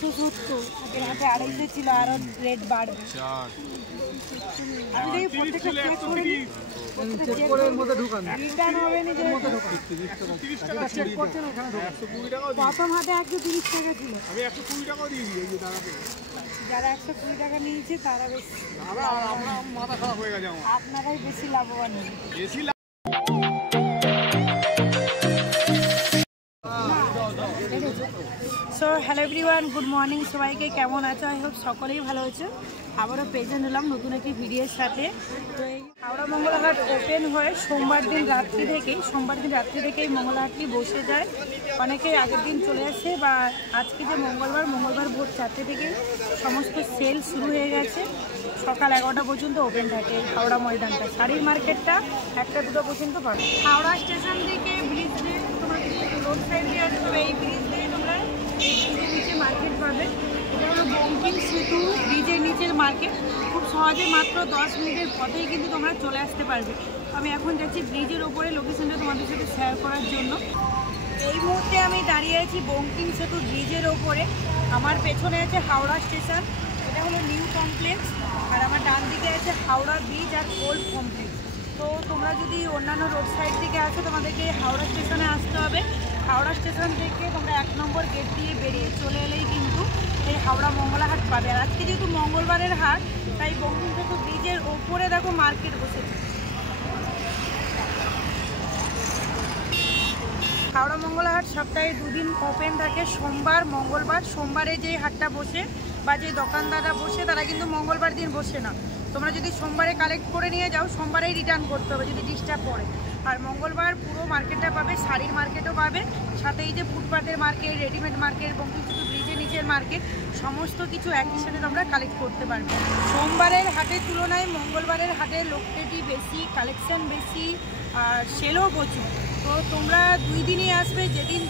270 আগের হাটে 250 ছিল, আরো রেট বাড়বে। আমি দেখি প্রত্যেকটা চেক করে নিই, চেক করে এর মধ্যে ঢোকান, রিটার্ন হবে না যে মধ্যে ঢোকান। 30 টাকা চেক করছেন ওখানে ঢোকান। 120 টাকা প্রথম হাটে 130 টাকা ছিল, আমি 120 টাকা দিয়ে দিই। এই যে দাঁড়াতে যারা 120 টাকা নিয়েছে তারা বেশি, আমরা মাথা খারাপ হয়ে গেছে আমার। আপনারাই বেশি লাভবান হন, বেশি। So hello everyone, good morning সবাইকে। কেমন আছো? আই হোপ সকলেই ভালো আছো। আবারও প্রেজেন্ট হলাম নতুন একটি ভিডিওর সাথে। তো এই হাওড়া মঙ্গলহাট ওপেন হয় সোমবার দিন রাত্রি থেকেই মঙ্গলহাটটি বসে যায়। অনেকেই আগের দিন চলে আসে, বা আজকে যে মঙ্গলবার ভোর 4টে থেকে সমস্ত সেল শুরু হয়ে গেছে। সকাল 11টা পর্যন্ত ওপেন থাকে এই হাওড়া ময়দানটা। শাড়ির মার্কেটটা 1টা-2টো পর্যন্ত পাবে। হাওড়া স্টেশন থেকে ব্রিজ দিয়ে তোমরা যদি রোড সাইড দিয়ে আসো, তবে এই ব্রিজ দিয়ে তোমরা নিচে মার্কেট পাবে। এটা হলো বঙ্কিম সেতু ব্রিজের নিচের মার্কেট। খুব সহজে মাত্র 10 মিনিটের পথেই কিন্তু তোমরা চলে আসতে পারবে। আমি এখন যাচ্ছি ব্রিজের ওপরে, লোকেশনটা তোমাদের সাথে শেয়ার করার জন্য। এই মুহূর্তে আমি দাঁড়িয়ে আছি বঙ্কিম সেতু ব্রিজের ওপরে। আমার পেছনে আছে হাওড়া স্টেশন, এটা হলো নিউ কমপ্লেক্স, আর আমার ডান দিকে আছে হাওড়া ব্রিজ আর ওল্ড কমপ্লেক্স। তো তোমরা যদি অন্যান্য রোড সাইড থেকে আসো, তোমাদেরকে হাওড়া স্টেশনে আসতে হবে। হাওড়া স্টেশন থেকে তোমরা 1 নম্বর গেট দিয়ে বেরিয়ে চলে এলেই কিন্তু এই হাওড়া মঙ্গলহাট পাবে। আর আজকে যেহেতু মঙ্গলবারের হাট, তাই বঙ্কিম সেতু ব্রিজের ওপরে দেখো মার্কেট বসেছে। হাওড়া মঙ্গলহাট সপ্তাহে 2 দিন ওপেন থাকে, সোমবার মঙ্গলবার। সোমবারে যে হাটটা বসে বা যে দোকানদাররা বসে, তারা কিন্তু মঙ্গলবার দিন বসে না। তোমরা যদি সোমবারে কালেক্ট করে নিয়ে যাও, সোমবারেই রিটার্ন করতে হবে যদি ডিস্টার্ব পড়ে। আর মঙ্গলবার পুরো মার্কেটটা পাবে, শাড়ির মার্কেটও পাবে, সাথে এই যে ফুটপাতের মার্কেট, রেডিমেড মার্কেট, বঙ্কিম সেতু ব্রিজের নিচের মার্কেট, সমস্ত কিছু একই সাথে তোমরা কালেক্ট করতে পারবে। সোমবারের হাটের তুলনায় মঙ্গলবারের হাটের লোকটেটি বেশি, কালেকশন বেশি, আর সেলও প্রচুর। তো তোমরা 2 দিনই আসবে, যেদিন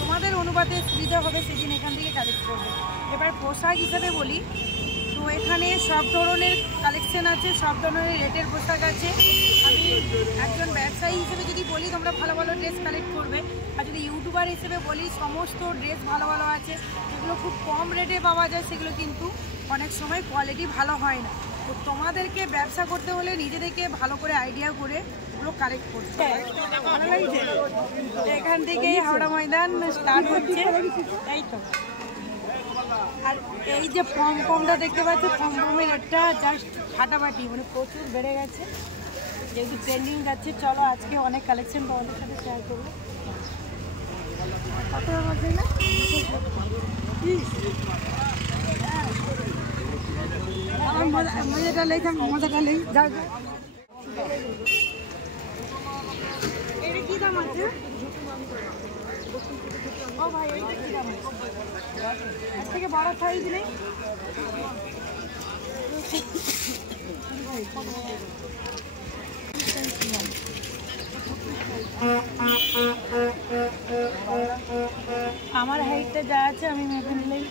তোমাদের অনুপাতে সুবিধা হবে সেদিন এখান থেকে কালেক্ট করবে। এবার পোশাক হিসাবে বলি, তো এখানে সব ধরনের কালেকশন আছে, সব ধরনের রেটের পোশাক আছে। আমি একজন ব্যবসায়ী হিসেবে যদি বলি, তোমরা ভালো ভালো ড্রেস কালেক্ট করবে। আর যদি ইউটিউবার হিসেবে বলি, সমস্ত ড্রেস ভালো ভালো আছে। যেগুলো খুব কম রেটে পাওয়া যায়, সেগুলো কিন্তু অনেক সময় কোয়ালিটি ভালো হয় না। তো তোমাদেরকে ব্যবসা করতে হলে নিজেদেরকে ভালো করে আইডিয়া করে ওগুলো কালেক্ট করতে হবে। ভালো লাগছে? এখান থেকেই হাওড়া ময়দান স্টার্ট হচ্ছে, তাই তো। আর এই যে পমপমটা দেখতে পাচ্ছি, পমপমের রেটটা জাস্ট ফাটাফাটি, মানে প্রচুর বেড়ে গেছে, যেহেতু ট্রেন্ডিং যাচ্ছে। চলো আজকে অনেক কালেকশন তোমাদের সাথে শেয়ার করবো। কত বলছে না আমার মজাটা লেখাম, মজাটা লেখ যাও। এটা কি দাম আছে? ও ভাই, এইটা কি দাম আছে? এর থেকে বড় সাইজ নেই? আমার হাইটটা যা আছে আমি মেপে নিলেই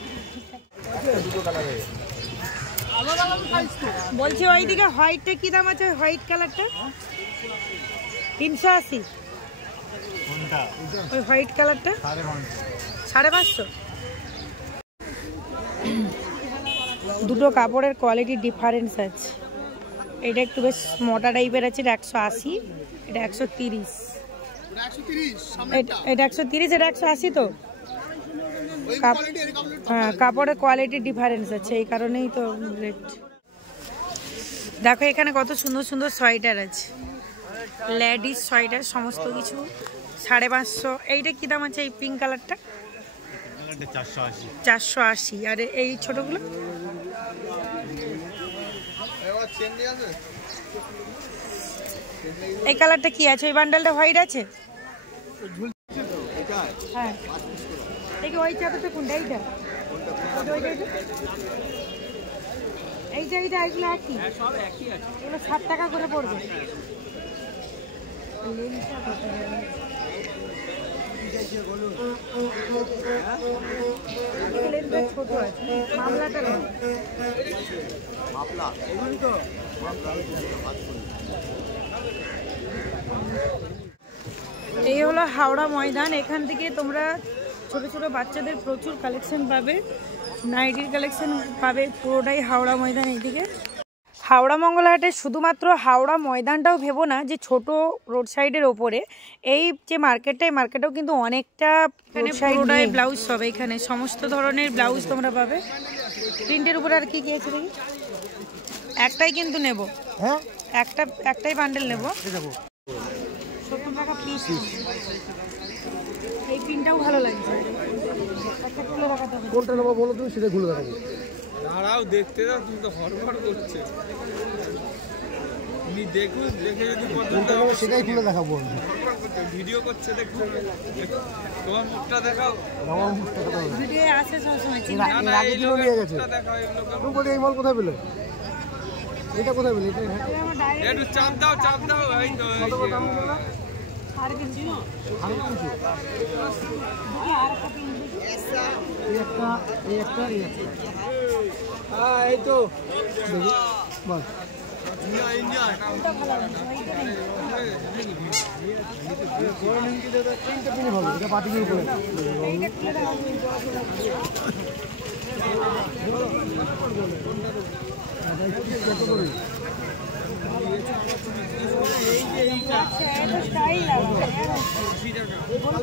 বলছি। ওইদিকে হোয়াইটটা কি দাম আছে? হোয়াইট কালারটা 380। ওই হোয়াইট কালারটা 550। দুটো কাপড়ের কোয়ালিটি ডিফারেন্স আছে। এটা একটু বেশ মোটা টাইপের আছে, এটা 180, এটা 130। এটা 130, এটা 180। তো হ্যাঁ, কাপড়ের কোয়ালিটি ডিফারেন্স আছে, এই কারণেই তো রেট। দেখো এখানে কত সুন্দর সুন্দর সোয়েটার আছে, লেডিস সোয়েটার, সমস্ত কিছু 550। এইটা কি দাম আছে? এই পিঙ্ক কালারটা 480। আর এই ছোটগুলো এই কালারটা কি আছে? ওই বান্ডেলটা হোয়াইট আছে। হ্যাঁ, দেখি ওই চাদরটা কোনটা? এইটা এইটা এগুলো একই, এগুলো 60 টাকা করে পড়বে। ছোট আছে, মামলাটা এই হলো হাওড়া ময়দান। এখান থেকে তোমরা ছোট ছোট বাচ্চাদের প্রচুর কালেকশন পাবে, নাইটির কালেকশন পাবে, পুরোটাই হাওড়া ময়দান। এইদিকে হাওড়া মঙ্গলহাটে শুধুমাত্র হাওড়া ময়দানটাও ভেবো না যে ছোট রোড সাইডের ওপরে, এই যে মার্কেটটা, এই মার্কেটেও কিন্তু অনেকটা পুরোটাই ব্লাউজ হবে। এখানে সমস্ত ধরনের ব্লাউজ তোমরা পাবে প্রিন্টের উপরে। আর কি কি আছে দেখি? একটাই কিন্তু নেব, হ্যাঁ একটাই বান্ডেল নেব, 70 টাকা পিস। এই পিনটাও ভালো লাগছে, একটা খুলে রাখাতে হবে। কোনটা নেবো বলো তুমি, সেটা খুলে রাখবো। দাঁড়াও দেখতে দাও, তুমি তো হড়বড় করছে। তুমি দেখুন, দেখে যদি পছন্দ হয় সেটাই খুলে দেখাবো। ভিডিও করছে দেখছো, তোমার মুখটা দেখাও। আমার মুখটা দেখাও। ভিডিও আসে সব সময়। না না, এই লোকটা দেখাও। এই লোক তুমি বলে এই মাল কোথায় পেলে? এটা কোথায় পেলে? এটা একটু চাপ দাও, চাপ দাও। এই তো কত কত দাম দিলো? আর কিছু আর কিছু আর একটা পিন এই একটা হ্যাঁ, এই তো দেখি বাস। এটা পাটির উপরে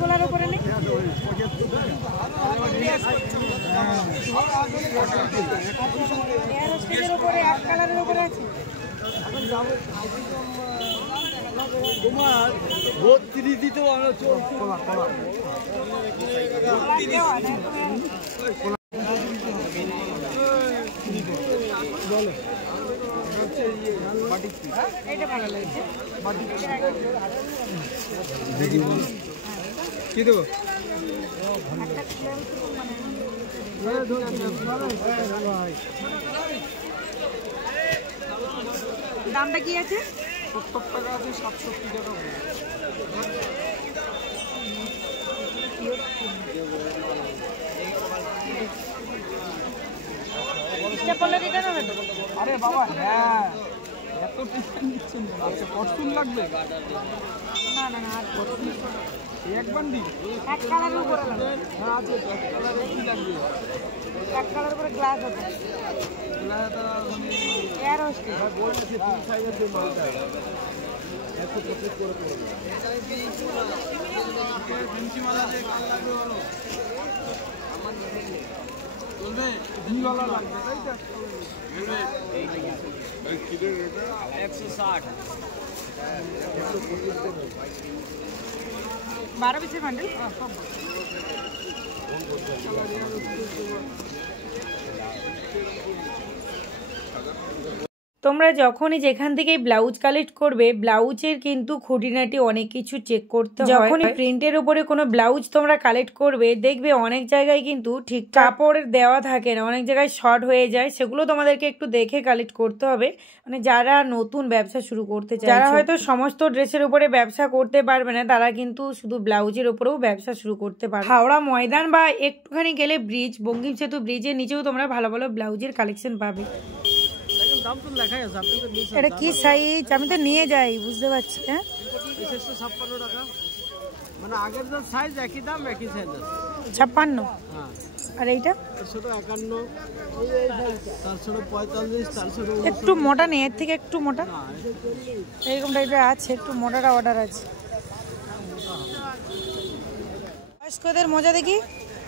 গোলার উপরে নেই, উপরে এক কালারের উপরে আছে। তোমার 32 দিতে আমরা এইটা ভালো লাগছে। কি দেবো? দামটা কি আছে? 70 টাকা আছে, 67 টাকা। ইচ্ছা করলে রিটার্ন হবে তো? আরে বাবা হ্যাঁ, এত টিফিন দিচ্ছেন। আচ্ছা কতক্ষণ লাগবে? না না না, এক বান্ডি এক কালারের উপরে লাগবে। হ্যাঁ আছে, এক কালারে কি লাগবে? এক কালারের উপরে গ্লাস আছে, এলাকাটা মানে এয়ার হোস্টেস। বলছে তিন সাইজের যে মালটা 125 করে পড়বে। ফেন্সি মালা যে কাল লাগবে ওর বলবে ভিওলা লাগবে, তাই তো? এই কিলো এটা 160 12 পিসের বান্ডেল। তোমরা যখনই যেখান থেকে ব্লাউজ কালেক্ট করবে, ব্লাউজের কিন্তু খুঁটিনাটি অনেক কিছু চেক করতে হয়। যখনই প্রিন্টের উপরে কোনো ব্লাউজ তোমরা কালেক্ট করবে, দেখবে অনেক জায়গায় কিন্তু ঠিক কাপড়ের দেওয়া থাকে না, অনেক জায়গায় শর্ট হয়ে যায়। সেগুলো তোমাদেরকে একটু দেখে কালেক্ট করতে হবে। মানে যারা নতুন ব্যবসা শুরু করতে চায়, যারা হয়তো সমস্ত ড্রেসের উপরে ব্যবসা করতে পারবে না, তারা কিন্তু শুধু ব্লাউজের উপরেও ব্যবসা শুরু করতে পারবে। হাওড়া ময়দান বা একটুখানি গেলে ব্রিজ, বঙ্কিম সেতু ব্রিজের নিচেও তোমরা ভালো ভালো ব্লাউজের কালেকশন পাবে। দাম তো লেখাই আছে, আপনি তো নিয়েছেন। এটা কি সাইজ? আমি তো নিয়ে যাই, বুঝতে পারছি। হ্যাঁ 156 টাকা, মানে আগের যে সাইজ একই দাম, একই সাইজ আছে 56। হ্যাঁ, আর এইটা 151, তারপরে 45, তারপরে একটু মোটা নেই, এর থেকে একটু মোটা এইরকম টাইপের আছে, একটু মোটাটা অর্ডার আছে। বয়স্কদের মোজা দেখি,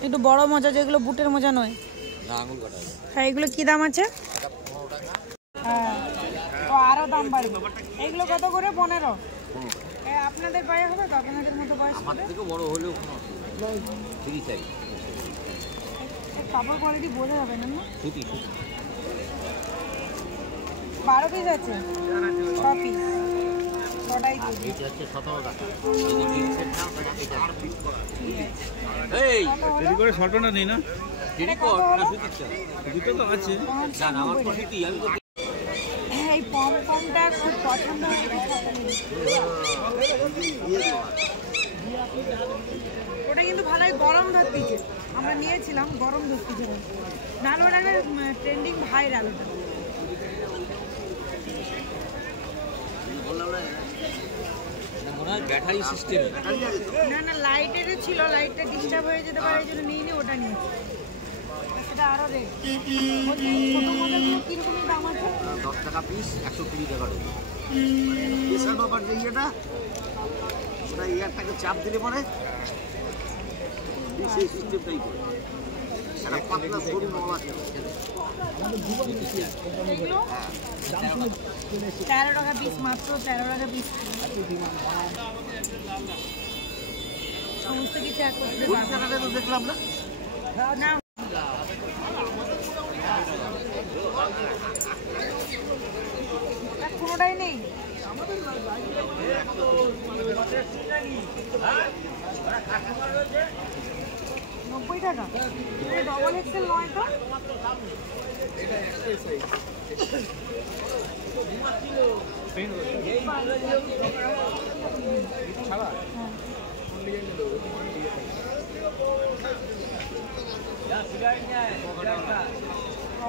একটু বড় মোজা, যেগুলো বুটের মোজা নয়। হ্যাঁ, এগুলো কি দাম আছে? হ্যাঁ, ও আরো দাম বাড়বে। এইগুলো কত করে? 15। আপনাদের পায়ে হবে তো? আপনাদের মতো বয়স আমার থেকে বড় হলেও 30 চাই। কাপড় কোয়ালিটি বোঝা যাবে না। সুতি 12 পিস আছে, 6 পিস, 6টাই এইটা হচ্ছে 17 টাকা। এই যে জিন্সের দাম এটা। এই দেরি করে শর্টটা নেই না, দেরি কর না, সুতির চাই। দুটো তো আছে। জান আমার তো সুতি, আমি তো এই পমপমটা খুব পছন্দ হয়েছে। ওটা কিন্তু ভালোই গরম ধরতেছে, আমরা নিয়েছিলাম, গরম ধরতেছে। নাহলে ওটা ট্রেন্ডিং ভাইরাল। ওটা বললাম না ব্যাটারি সিস্টেম। না না লাইটের ছিল, লাইটটা ডিস্টার্ব হয়ে যেতে পারে, এই জন্য নিয়ে ওটা নিয়েছি। সেটা আরো রেট। ছোট মডেলগুলো কিরকম দাম আছে? 10 টাকা পিস, 120 টাকা রোল। বিশাল ব্যাপার যে ইয়েটা ওটা ইয়ারটাকে চাপ দিলে পরে সেই সিস্টেমটাই করে একটা পাতলা সরু নল আছে। এগুলো 13 টাকা পিস, মাত্র 13 টাকা পিস। সমস্ত কিছু এক করতে ওই টাকাটা তো দেখলাম না। না কোনোটাই নেই। 90 টাকা ডবল এক্সেল নয় তো?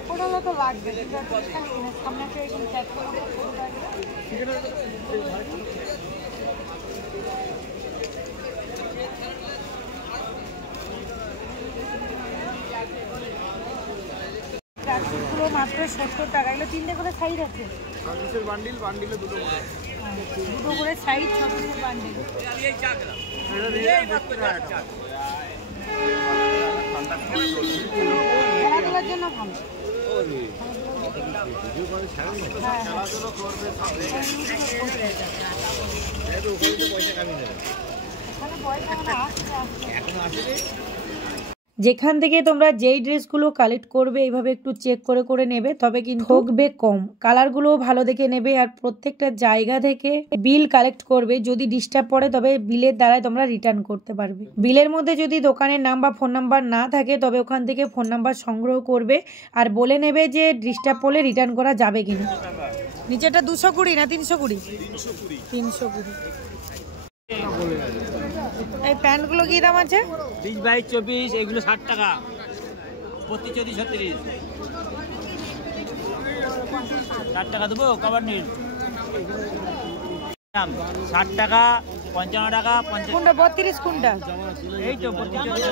পকোড়া তো লাগবে, সামনে একটা এরকম প্যাক করে পুরো মাত্র 70 টাকা। এগুলো 3টে করে সাইজ আছে, বান্ডিল বান্ডিলে দুটো করে। দুটো করে সাইজ, 6 পিসের বান্ডিল। খেলাধুলার জন্য ভালো। যেখান থেকে তোমরা যেই ড্রেসগুলো কালেক্ট করবে এইভাবে একটু চেক করে করে নেবে, তবে কিন্তু ঠকবে কম। কালারগুলোও ভালো দেখে নেবে, আর প্রত্যেকটা জায়গা থেকে বিল কালেক্ট করবে। যদি ডিস্টার্ব পড়ে তবে বিলের দ্বারাই তোমরা রিটার্ন করতে পারবে। বিলের মধ্যে যদি দোকানের নাম বা ফোন নাম্বার না থাকে তবে ওখান থেকে ফোন নাম্বার সংগ্রহ করবে আর বলে নেবে যে ডিস্টার্ব পড়লে রিটার্ন করা যাবে কিনা। নিচেটা 220 না 320? 320। এই প্যান্টগুলো কি দাম আছে? 20 বাই 24, এগুলো 60 টাকা, 25 34 36। 60 টাকা দেবো কভার নীল। 60 টাকা, 55 টাকা, 50। কোনটা 32? কোনটা? এই তো 32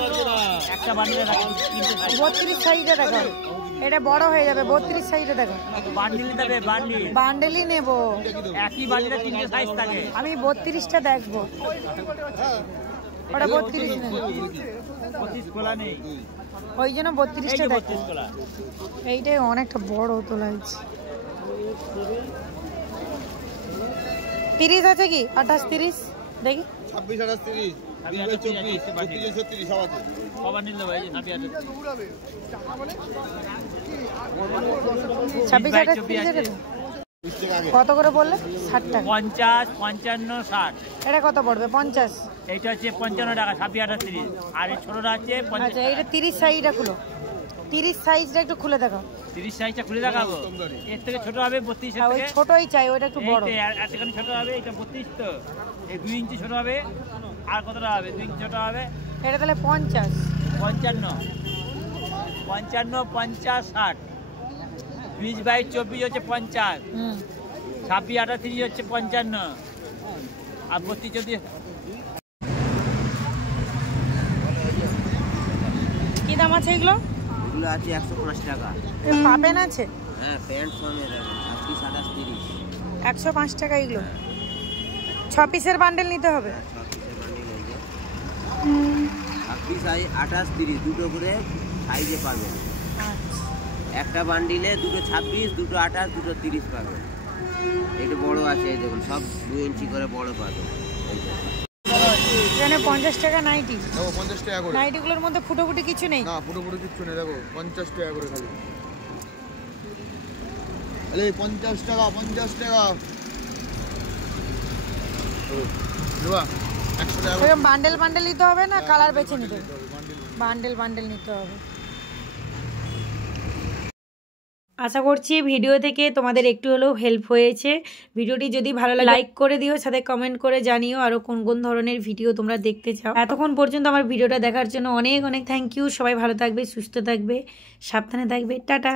একটা বান্ডিলে রাখি। 32 সাইজে দেখো, এটা বড় হয়ে যাবে। 32 সাইজে দেখো, বান্ডিল দেবে, বান্ডিল বান্ডেলই নেব। একই বান্ডিলে 3টে সাইজ থাকে। আমি 32টা দেখবো। ওটা 32 নেব, 25 খোলা নেই, ওই জন্য 32টা দেখো। 25 খোলা। এইটাই অনেকটা বড় তো লাগছে। 30 আছে কি? 28 30 দেখি। 26 28 30 20 বাই 24 32 36 সব আছে। কভার নীল দেবো, এই যে 26 26 28 30 দেবো। কত করে বললে? 60 টাকা। 50 55 60। এটা কত পড়বে? 50। এইটা হচ্ছে 55 টাকা, 26 28 30। আর এই ছোটটা হচ্ছে 50 আচ্ছা, এইটা 30 সাইজটা খুলো। 30 সাইজটা একটু খুলে দেখো। 30 সাইজটা খুলে দেখাবো। এর থেকে ছোট হবে 32 এর ওই থেকে। ছোটই চাই, ওইটা একটু বড়। এতখানি ছোট হবে, এটা 32 তো। এই 2 ইঞ্চি ছোট হবে। আর কতটা হবে? 2 ইঞ্চি ছোট হবে। এটা তাহলে 50। 55 55 50 60। 20 বাই 24 হচ্ছে 50। 26 28 হচ্ছে 55। আর 32 যদি কি দাম আছে এগুলো? এগুলো আছে 105 টাকা। পাবেন আছে? হ্যাঁ, প্যান্ট সমেত 26 28 30। 105 টাকা এগুলো। 6 পিসের বান্ডেল নিতে হবে। 6 পিসের বান্ডিল হয়ে যায়। 26 28 30 দুটো করে সাইজে পাবেন। আচ্ছা, একটা বান্ডিলে দুটো 26 দুটো 28 দুটো 30 পাবেন। এটা বড় আছে, এই দেখুন সব 2 ইঞ্চি করে বড় পাবেন। এখানে 50 টাকা নাইটি। দেখো 50 টাকা করে। নাইটিগুলোর মধ্যে ফুটোফুটি কিছু নেই? না পুরোপুরি কিচ্ছু নেই, দেখো 50 টাকা করে খালি। আরে 50 টাকা 50 টাকা। ও নেবা 100 টাকা করে। এরকম বান্ডেল বান্ডেল নিতে হবে না, কালার বেছে নিতে হবে? বান্ডেল বান্ডেল নিতে হবে। আশা করছি ভিডিও থেকে তোমাদের একটু হলেও হেল্প হয়েছে। ভিডিওটি যদি ভালো লাগে লাইক করে দিও, সাথে কমেন্ট করে জানিও আরো কোন কোন ধরনের ভিডিও তোমরা দেখতে চাও। এতক্ষণ পর্যন্ত আমার ভিডিওটা দেখার জন্য অনেক অনেক থ্যাংক ইউ। সবাই ভালো থাকবে, সুস্থ থাকবে, সাবধানে থাকবে। টাটা।